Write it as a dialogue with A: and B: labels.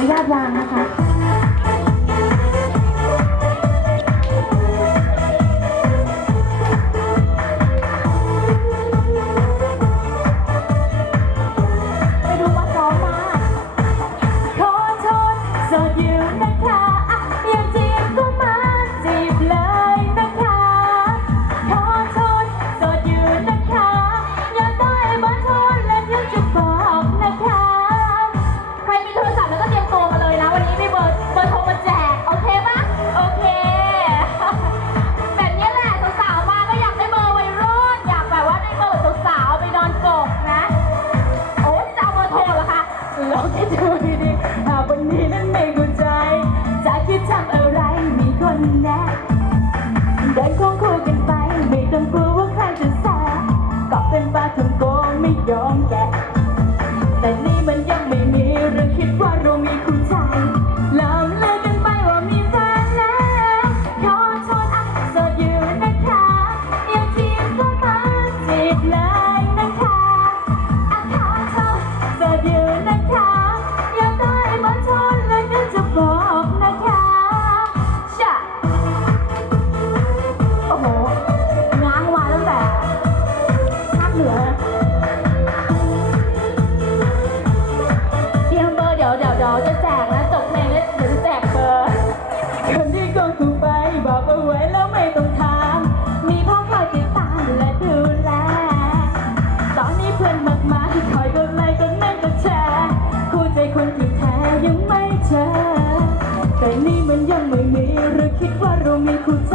A: นุญาตวาง ดินควงคู่กันไป ไม่ต้องกลัวว่าใครจะแซะก็เป็นปลาทองโกไม่ยอมแกะแต่นี่มันยังไม่มีเรื่องคิดว่าเรามีคู่ชายลำเลิกกันไปว่ามีแฟนแล้วขอโทษอะโสดอยู่นะคะยังทีมก็มาจีบแล้ว คนที่โองถูกไปบอกเอาไว้แล้วไม่ต้องถาม มีพ่อคอยติดตามและดูแล ตอนนี้เพื่อนมากมายคอยกดไลค์กดแม่กดแชร์คู่ใจคนที่แท้ยังไม่เจอ แต่นี่มันยังไม่มีหรือคิดว่าเรามีคู่ใจ